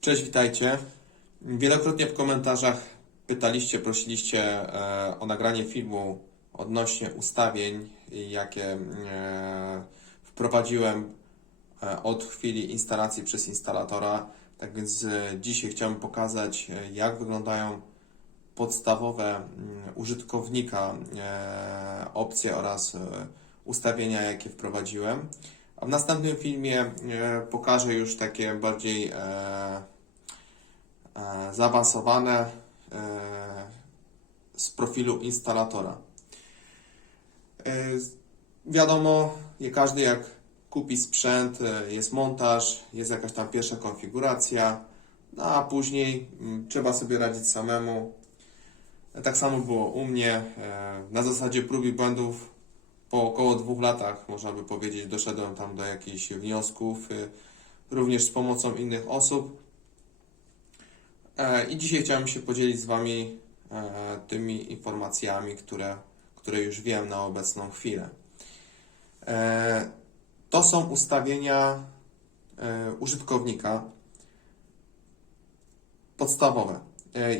Cześć, witajcie. Wielokrotnie w komentarzach pytaliście, prosiliście e, o nagranie filmu odnośnie ustawień, jakie e, wprowadziłem e, od chwili instalacji przez instalatora. Tak więc dzisiaj chciałem pokazać, jak wyglądają podstawowe użytkownika opcje oraz ustawienia, jakie wprowadziłem. A w następnym filmie e, pokażę już takie bardziej e, e, zaawansowane z profilu instalatora. Wiadomo, nie każdy jak kupi sprzęt, jest montaż, jest jakaś tam pierwsza konfiguracja, no a później mm, trzeba sobie radzić samemu. Tak samo było u mnie. Na zasadzie prób i błędów po około dwóch latach, można by powiedzieć, doszedłem tam do jakichś wniosków, y, również z pomocą innych osób. E, I dzisiaj chciałem się podzielić z Wami e, tymi informacjami, które, które już wiem na obecną chwilę. E, To są ustawienia użytkownika podstawowe.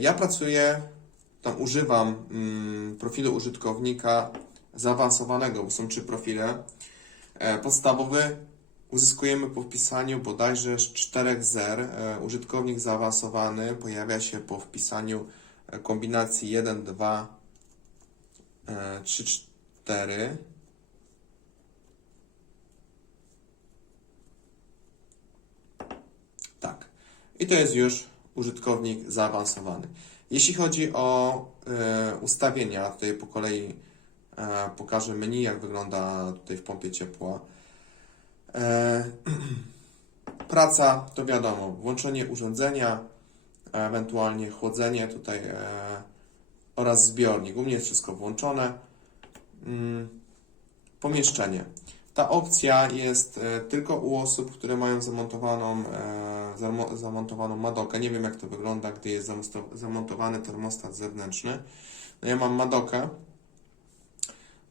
Ja pracuję, tam używam mm, profilu użytkownika zaawansowanego, bo są trzy profile. E, Podstawowy uzyskujemy po wpisaniu bodajże z czterech zer. E, Użytkownik zaawansowany pojawia się po wpisaniu e, kombinacji 1, 2, 3, 4. Tak. I to jest już użytkownik zaawansowany. Jeśli chodzi o ustawienia, tutaj po kolei pokażę menu, jak wygląda tutaj w pompie ciepła. E, praca to wiadomo, włączenie urządzenia, ewentualnie chłodzenie tutaj e, oraz zbiornik. U mnie jest wszystko włączone. Mm, pomieszczenie. Ta opcja jest e, tylko u osób, które mają zamontowaną, e, zamo- zamontowaną madokę. Nie wiem jak to wygląda, gdy jest zamontowany termostat zewnętrzny. No ja mam madokę.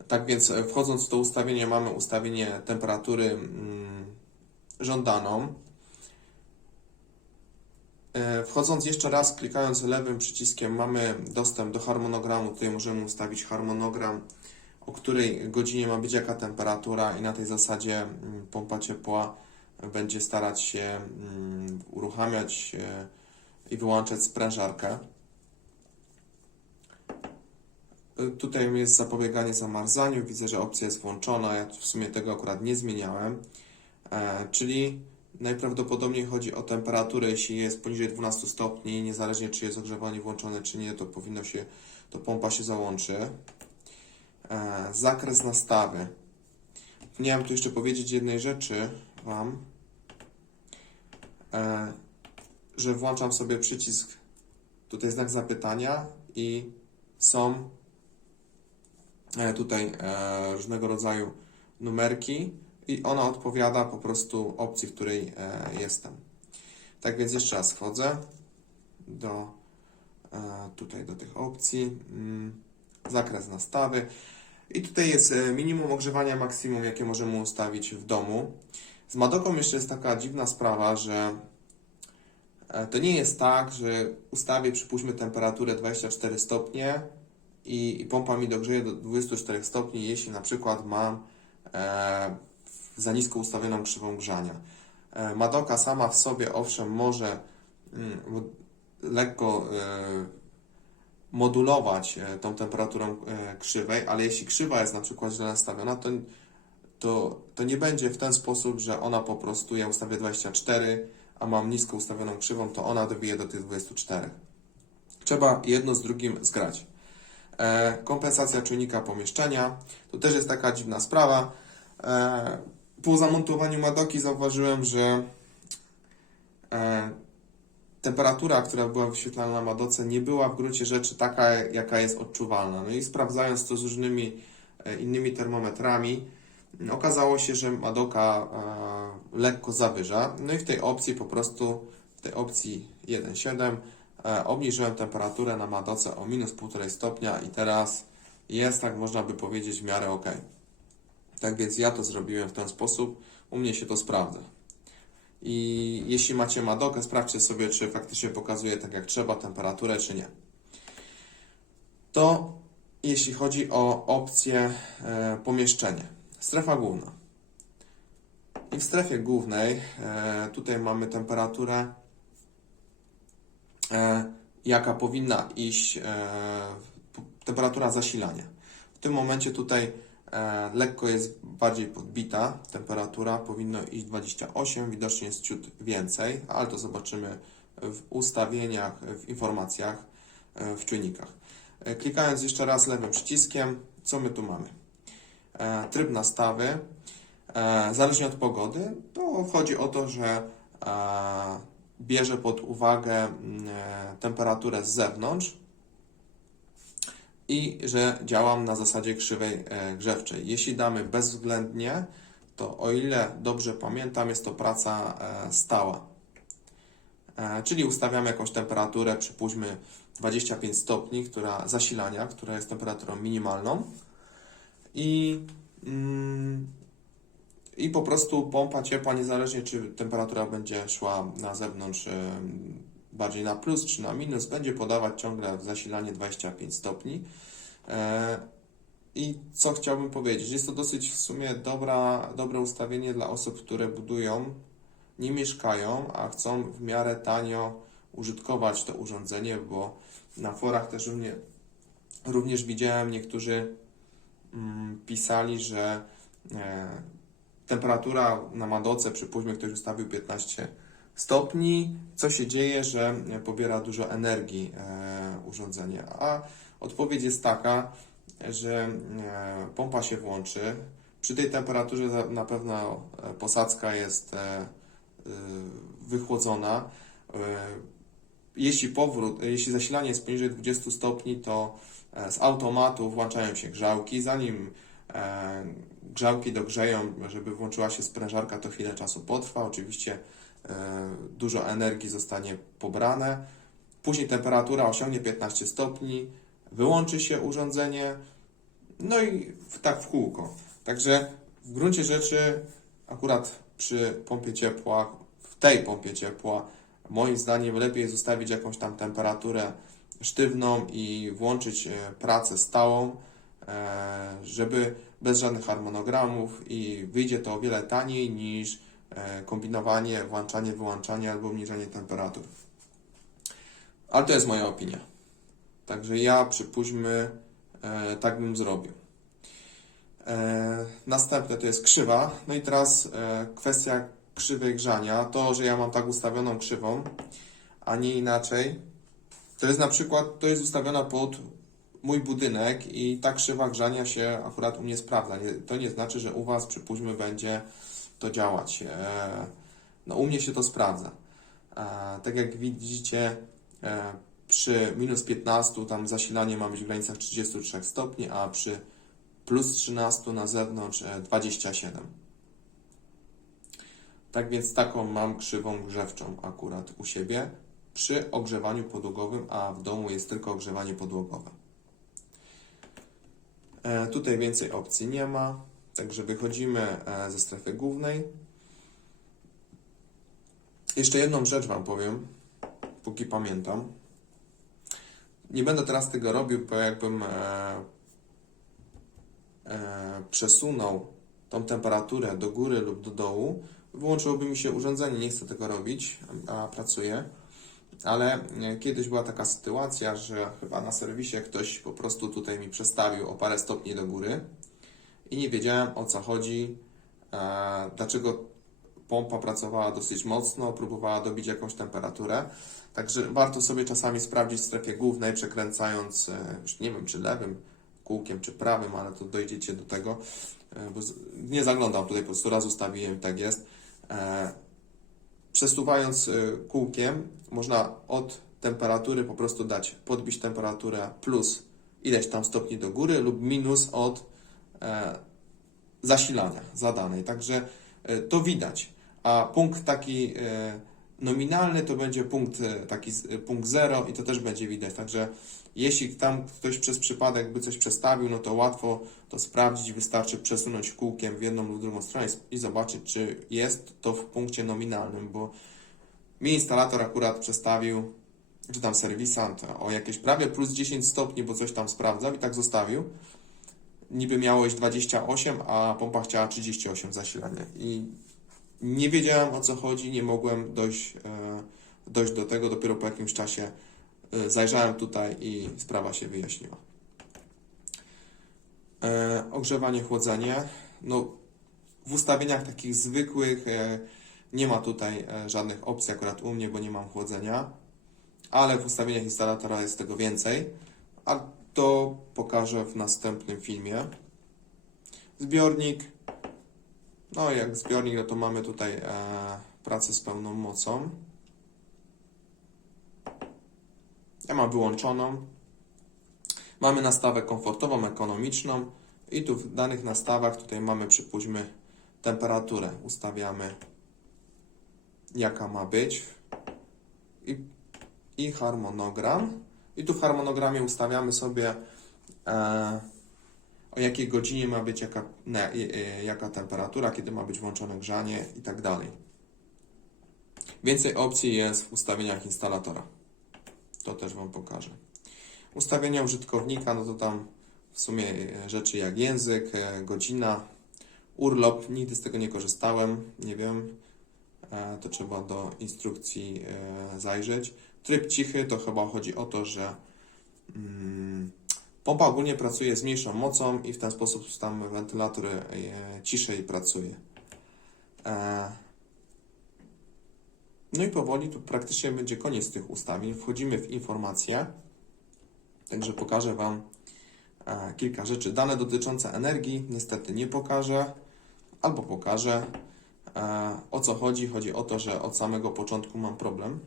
Tak więc e, wchodząc w to ustawienie mamy ustawienie temperatury mm, żądaną. E, Wchodząc jeszcze raz, klikając lewym przyciskiem mamy dostęp do harmonogramu. Tutaj możemy ustawić harmonogram, o której godzinie ma być jaka temperatura i na tej zasadzie mm, pompa ciepła będzie starać się mm, uruchamiać e, i wyłączać sprężarkę. Tutaj jest zapobieganie zamarzaniu. Widzę, że opcja jest włączona. Ja w sumie tego akurat nie zmieniałem. E, czyli najprawdopodobniej chodzi o temperaturę. Jeśli jest poniżej 12 stopni, niezależnie czy jest ogrzewanie włączone, czy nie, to powinno się, to pompa się załączy. E, zakres nastawy. Miałem tu jeszcze powiedzieć jednej rzeczy Wam, e, że włączam sobie przycisk, tutaj znak zapytania i są tutaj e, różnego rodzaju numerki i ona odpowiada po prostu opcji, w której e, jestem. Tak więc jeszcze raz wchodzę do e, tutaj do tych opcji, mm, zakres nastawy i tutaj jest e, minimum ogrzewania, maksimum jakie możemy ustawić w domu. Z Madoką jeszcze jest taka dziwna sprawa, że e, to nie jest tak, że ustawię przypuśćmy temperaturę 24 stopnie i, i pompa mi dogrzeje do 24 stopni, jeśli na przykład mam e, za nisko ustawioną krzywą grzania. E, Madoka sama w sobie owszem może mm, lekko e, modulować e, tą temperaturą e, krzywej, ale jeśli krzywa jest na przykład źle nastawiona, to, to, to nie będzie w ten sposób, że ona po prostu, ja ustawię 24, a mam nisko ustawioną krzywą, to ona dobije do tych 24. Trzeba jedno z drugim zgrać. E, kompensacja czujnika pomieszczenia. Tu też jest taka dziwna sprawa. E, po zamontowaniu Madoki zauważyłem, że e, temperatura, która była wyświetlana na Madoce, nie była w gruncie rzeczy taka, jaka jest odczuwalna. No i sprawdzając to z różnymi innymi termometrami, okazało się, że Madoka lekko zawyża. No i w tej opcji po prostu, w tej opcji 1.7 e, obniżyłem temperaturę na Madoce o minus 1,5 stopnia i teraz jest, tak można by powiedzieć, w miarę ok. Tak więc ja to zrobiłem w ten sposób. U mnie się to sprawdza. I jeśli macie madokę, sprawdźcie sobie, czy faktycznie pokazuje tak jak trzeba temperaturę, czy nie. To jeśli chodzi o opcję e, pomieszczenie. Strefa główna. I w strefie głównej e, tutaj mamy temperaturę, e, jaka powinna iść, e, temperatura zasilania. W tym momencie tutaj e, lekko jest bardziej podbita temperatura, powinno iść 28, widocznie jest ciut więcej, ale to zobaczymy w ustawieniach, w informacjach, e, w czujnikach. E, Klikając jeszcze raz lewym przyciskiem, co my tu mamy? E, Tryb nastawy. E, Zależnie od pogody, to chodzi o to, że e, bierze pod uwagę mm, e, temperaturę z zewnątrz i że działam na zasadzie krzywej e, grzewczej. Jeśli damy bezwzględnie, to o ile dobrze pamiętam, jest to praca e, stała. Czyli ustawiamy jakąś temperaturę, przypuśćmy 25 stopni, która zasilania, która jest temperaturą minimalną i, mm, i po prostu pompa ciepła, niezależnie czy temperatura będzie szła na zewnątrz bardziej na plus czy na minus, będzie podawać ciągle w zasilanie 25 stopni. E, I co chciałbym powiedzieć? Jest to dosyć w sumie dobra, dobre ustawienie dla osób, które budują, nie mieszkają, a chcą w miarę tanio użytkować to urządzenie, bo na forach też również, również widziałem niektórzy mm, pisali, że e, temperatura na Madoce, przypuśćmy ktoś ustawił 15 stopni, co się dzieje, że pobiera dużo energii e, urządzenie, a odpowiedź jest taka, że e, pompa się włączy. Przy tej temperaturze na pewno e, posadzka jest wychłodzona. Jeśli powrót, jeśli zasilanie jest poniżej 20 stopni, to z automatu włączają się grzałki. Zanim grzałki dogrzeją, żeby włączyła się sprężarka, to chwilę czasu potrwa. Oczywiście e, dużo energii zostanie pobrane. Później temperatura osiągnie 15 stopni, wyłączy się urządzenie, no i tak w kółko. Także w gruncie rzeczy, akurat przy pompie ciepła, w tej pompie ciepła, moim zdaniem lepiej jest ustawić jakąś tam temperaturę sztywną i włączyć e, pracę stałą, żeby bez żadnych harmonogramów i wyjdzie to o wiele taniej niż e, kombinowanie, włączanie, wyłączanie albo obniżanie temperatur. Ale to jest moja opinia. Także ja przypuśćmy, e, tak bym zrobił. E, następne to jest krzywa. No i teraz e, kwestia krzywej grzania. To, że ja mam tak ustawioną krzywą, a nie inaczej, to jest na przykład, to jest ustawiona pod mój budynek i ta krzywa grzania się akurat u mnie sprawdza. To nie znaczy, że u Was, przypuśćmy, będzie to działać. E, no u mnie się to sprawdza. E, tak jak widzicie, e, przy minus 15 tam zasilanie ma być w granicach 33 stopni, a przy plus 13 na zewnątrz e, 27. Tak więc taką mam krzywą grzewczą akurat u siebie przy ogrzewaniu podłogowym, a w domu jest tylko ogrzewanie podłogowe. E, tutaj więcej opcji nie ma, także wychodzimy e, ze strefy głównej. Jeszcze jedną rzecz Wam powiem, póki pamiętam. Nie będę teraz tego robił, bo jakbym e, przesunął tą temperaturę do góry lub do dołu, wyłączyłoby mi się urządzenie. Nie chcę tego robić, a pracuję. Ale e, kiedyś była taka sytuacja, że chyba na serwisie ktoś po prostu tutaj mi przestawił o parę stopni do góry i nie wiedziałem o co chodzi, e, dlaczego pompa pracowała dosyć mocno, próbowała dobić jakąś temperaturę. Także warto sobie czasami sprawdzić w strefie głównej, przekręcając, e, już nie wiem czy lewym kółkiem, czy prawym, ale to dojdziecie do tego, bo nie zaglądam tutaj, po prostu raz ustawiłem tak jest. Przesuwając e, kółkiem, można od temperatury po prostu dać, podbić temperaturę plus ileś tam stopni do góry lub minus od e, zasilania zadanej. Także e, to widać. A punkt taki e, nominalny to będzie punkt e, taki e, punkt 0 i to też będzie widać. Także jeśli tam ktoś przez przypadek by coś przestawił, no to łatwo to sprawdzić. Wystarczy przesunąć kółkiem w jedną lub drugą stronę i zobaczyć, czy jest to w punkcie nominalnym, bo mi instalator akurat przestawił, czy tam serwisant, o jakieś prawie plus 10 stopni, bo coś tam sprawdzał i tak zostawił. Niby miało iść 28, a pompa chciała 38 zasilanie. I nie wiedziałem o co chodzi, nie mogłem dojść, e, dojść do tego. Dopiero po jakimś czasie e, zajrzałem tutaj i sprawa się wyjaśniła. E, ogrzewanie, chłodzenie. No, w ustawieniach takich zwykłych nie ma tutaj żadnych opcji, akurat u mnie, bo nie mam chłodzenia, ale w ustawieniach instalatora jest tego więcej, a to pokażę w następnym filmie. Zbiornik. No, jak zbiornik, no to mamy tutaj e, pracę z pełną mocą. Ja mam wyłączoną. Mamy nastawę komfortową, ekonomiczną i tu w danych nastawach tutaj mamy, przypuśćmy, temperaturę. Ustawiamy jaka ma być i, i harmonogram. I tu w harmonogramie ustawiamy sobie e, o jakiej godzinie ma być jaka, ne, jaka temperatura, kiedy ma być włączone grzanie i tak dalej. Więcej opcji jest w ustawieniach instalatora. To też Wam pokażę. Ustawienia użytkownika, no to tam w sumie e, rzeczy jak język, e, godzina, urlop. Nigdy z tego nie korzystałem, nie wiem. E, To trzeba do instrukcji zajrzeć. Tryb cichy to chyba chodzi o to, że mm, pompa ogólnie pracuje z mniejszą mocą i w ten sposób tam wentylator e, ciszej pracuje. E, No i powoli tu praktycznie będzie koniec tych ustawień. Wchodzimy w informacje. Także pokażę Wam e, kilka rzeczy. Dane dotyczące energii niestety nie pokażę, albo pokażę. O co chodzi? Chodzi o to, że od samego początku mam problem,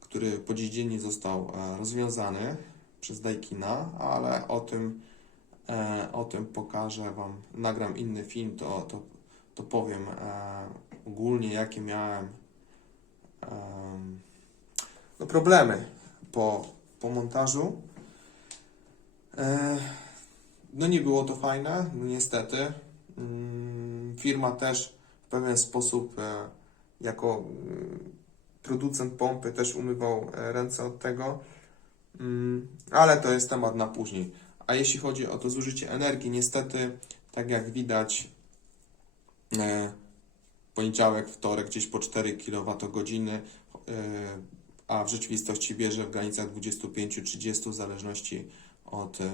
który po dziś dzień nie został rozwiązany przez Daikin'a, ale o tym, e, o tym pokażę Wam. Nagram inny film, to, to, to powiem e, ogólnie, jakie miałem em, no, problemy po, po montażu. E, No nie było to fajne, no niestety. Mm, Firma też w pewien sposób e, jako mm, producent pompy też umywał e, ręce od tego, ale to jest temat na później. A jeśli chodzi o to zużycie energii, niestety, tak jak widać, e, poniedziałek, wtorek gdzieś po 4 kWh, e, a w rzeczywistości bierze w granicach 25-30 w zależności od, e,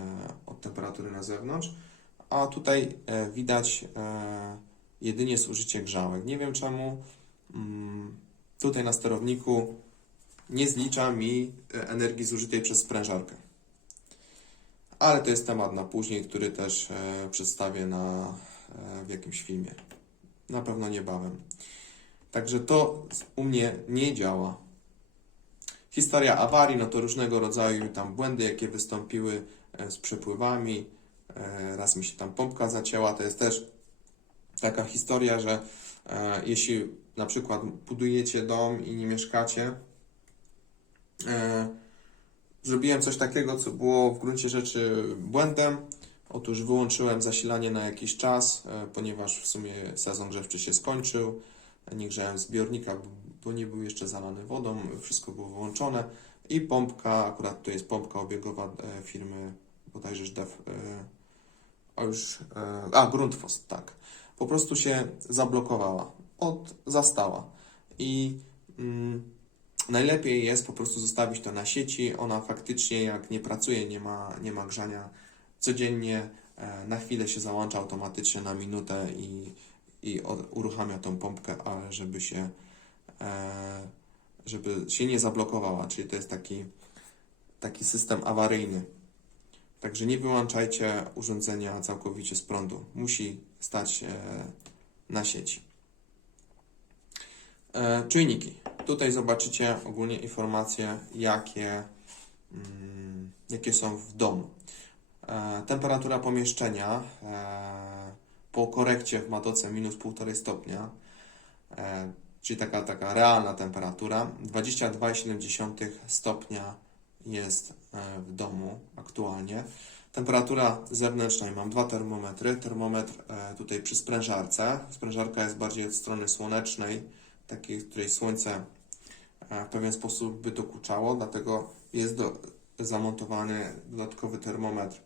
od temperatury na zewnątrz. A tutaj widać jedynie zużycie grzałek. Nie wiem czemu mm, tutaj na sterowniku nie zlicza mi e, energii zużytej przez sprężarkę. Ale to jest temat na później, który też e, przedstawię na, e, w jakimś filmie. Na pewno niebawem. Także to u mnie nie działa. Historia awarii, no to różnego rodzaju tam błędy, jakie wystąpiły z przepływami. Raz mi się tam pompka zacięła. To jest też taka historia, że jeśli na przykład budujecie dom i nie mieszkacie, zrobiłem coś takiego, co było w gruncie rzeczy błędem. Otóż wyłączyłem zasilanie na jakiś czas, e, ponieważ w sumie sezon grzewczy się skończył. Nie grzałem zbiornika, bo nie był jeszcze zalany wodą, wszystko było wyłączone. I pompka, akurat to jest pompka obiegowa e, firmy bodajże e, a już, e, a Grundfos, tak. Po prostu się zablokowała, od, zastała. I mm, najlepiej jest po prostu zostawić to na sieci. Ona faktycznie, jak nie pracuje, nie ma, nie ma grzania codziennie, e, na chwilę się załącza automatycznie na minutę i, i uruchamia tą pompkę, ale żeby się, e, żeby się nie zablokowała. Czyli to jest taki, taki system awaryjny. Także nie wyłączajcie urządzenia całkowicie z prądu. Musi stać e, na sieci. E, czujniki. Tutaj zobaczycie ogólnie informacje, jakie, mm, jakie są w domu. E, temperatura pomieszczenia e, po korekcie w matoce minus 1,5 stopnia. Czyli taka, taka realna temperatura. 22,7 stopnia jest w domu aktualnie. Temperatura zewnętrzna i mam dwa termometry. Termometr tutaj przy sprężarce. Sprężarka jest bardziej od strony słonecznej, takiej, w której słońce e, w pewien sposób by dokuczało, dlatego jest do, zamontowany dodatkowy termometr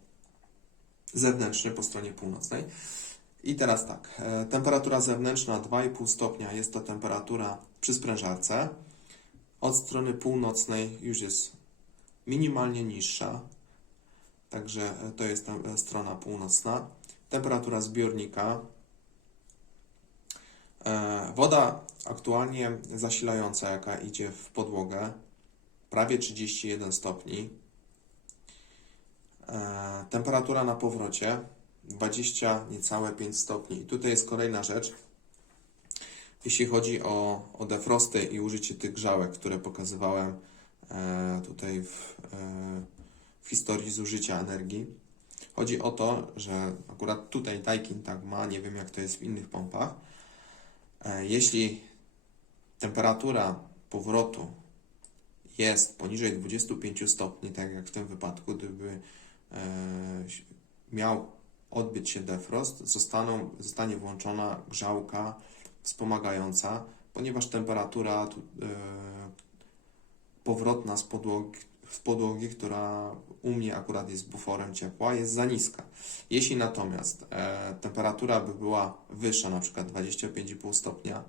zewnętrzny po stronie północnej. I teraz tak, e, temperatura zewnętrzna 2,5 stopnia jest to temperatura przy sprężarce. Od strony północnej już jest minimalnie niższa, także e, to jest ta strona północna. Temperatura zbiornika. Woda aktualnie zasilająca, jaka idzie w podłogę, prawie 31 stopni. E, Temperatura na powrocie 20 niecałe 5 stopni. I tutaj jest kolejna rzecz. Jeśli chodzi o, o defrosty i użycie tych grzałek, które pokazywałem e, tutaj w, e, w historii zużycia energii. Chodzi o to, że akurat tutaj Daikin tak ma, nie wiem jak to jest w innych pompach. Jeśli temperatura powrotu jest poniżej 25 stopni, tak jak w tym wypadku, gdyby e, miał odbyć się defrost, zostaną, zostanie włączona grzałka wspomagająca, ponieważ temperatura tu, e, powrotna z podłogi, z podłogi, która u mnie akurat jest buforem ciepła, jest za niska. Jeśli natomiast e, temperatura by była wyższa, na przykład 25,5 stopnia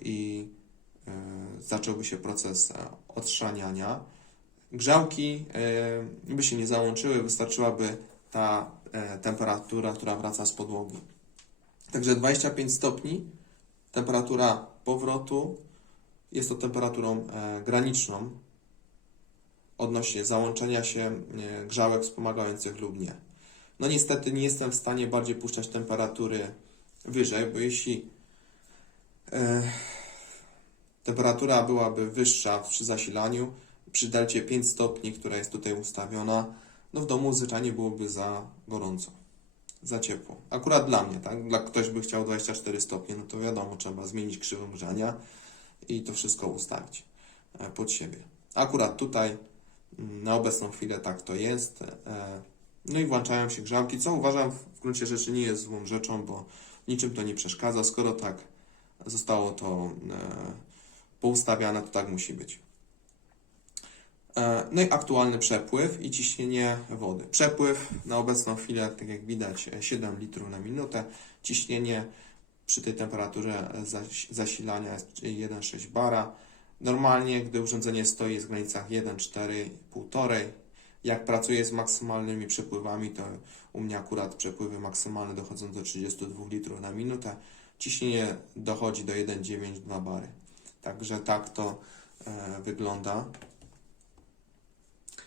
i e, zacząłby się proces e, odszraniania, grzałki e, by się nie załączyły, wystarczyłaby ta e, temperatura, która wraca z podłogi. Także 25 stopni, temperatura powrotu jest to temperaturą e, graniczną odnośnie załączenia się e, grzałek wspomagających lub nie. No niestety nie jestem w stanie bardziej puszczać temperatury wyżej, bo jeśli e, temperatura byłaby wyższa przy zasilaniu, przy delcie 5 stopni, która jest tutaj ustawiona, no w domu zwyczajnie byłoby za gorąco, za ciepło. Akurat dla mnie, tak? Dla ktoś by chciał 24 stopnie, no to wiadomo, trzeba zmienić krzywą grzania i to wszystko ustawić e, pod siebie. Akurat tutaj mm, na obecną chwilę tak to jest. e, No i włączają się grzałki, co uważam w gruncie rzeczy nie jest złą rzeczą, bo niczym to nie przeszkadza. Skoro tak zostało to e, poustawiane, to tak musi być. E, No i aktualny przepływ i ciśnienie wody. Przepływ na obecną chwilę, tak jak widać, e, 7 litrów na minutę. Ciśnienie przy tej temperaturze zasilania jest 1,6 bara. Normalnie, gdy urządzenie stoi w granicach 1,4, 1,5. Jak pracuję z maksymalnymi przepływami, to u mnie akurat przepływy maksymalne dochodzą do 32 litrów na minutę. Ciśnienie dochodzi do 1,9-2 bary. Także tak to e, wygląda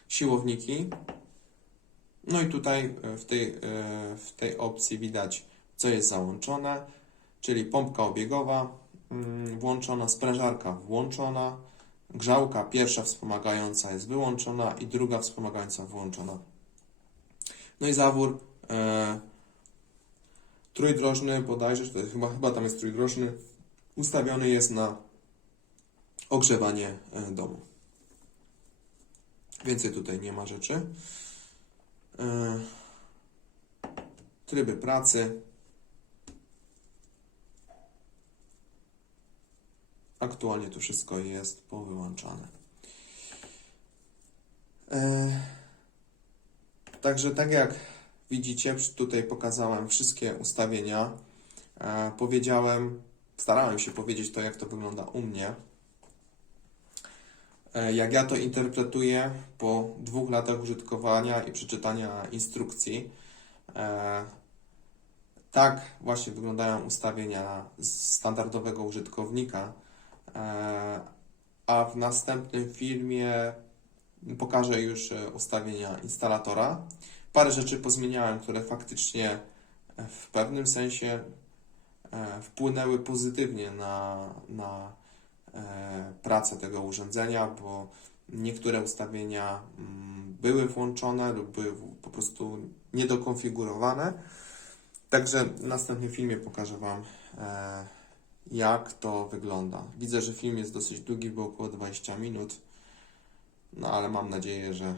siłowniki. No i tutaj e, w tej, e, w tej opcji widać, co jest załączone, czyli pompka obiegowa mm, włączona, sprężarka włączona, grzałka pierwsza wspomagająca jest wyłączona i druga wspomagająca włączona. No i zawór e, trójdrożny bodajże, to jest chyba, chyba tam jest trójdrożny, ustawiony jest na ogrzewanie e, domu. Więcej tutaj nie ma rzeczy. E, Tryby pracy. Aktualnie tu wszystko jest powyłączane. E, Także tak jak widzicie, tutaj pokazałem wszystkie ustawienia. E, Powiedziałem, starałem się powiedzieć to, jak to wygląda u mnie. E, Jak ja to interpretuję po dwóch latach użytkowania i przeczytania instrukcji, e, tak właśnie wyglądają ustawienia standardowego użytkownika, a w następnym filmie pokażę już ustawienia instalatora. Parę rzeczy pozmieniałem, które faktycznie e, w pewnym sensie e, wpłynęły pozytywnie na, na e, pracę tego urządzenia, bo niektóre ustawienia mm, były włączone lub były po prostu niedokonfigurowane. Także w następnym filmie pokażę Wam, jak to wygląda. Widzę, że film jest dosyć długi, bo około 20 minut, no ale mam nadzieję, że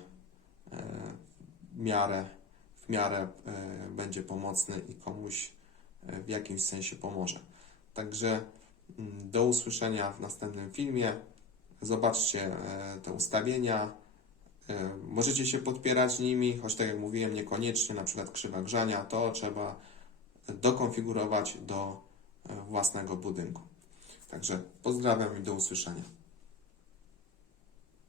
miarę, w miarę e, będzie pomocny i komuś e, w jakimś sensie pomoże. Także mm, do usłyszenia w następnym filmie. Zobaczcie e, te ustawienia. Możecie się podpierać nimi, choć tak jak mówiłem, niekoniecznie, na przykład krzywa grzania, to trzeba dokonfigurować do własnego budynku. Także pozdrawiam i do usłyszenia.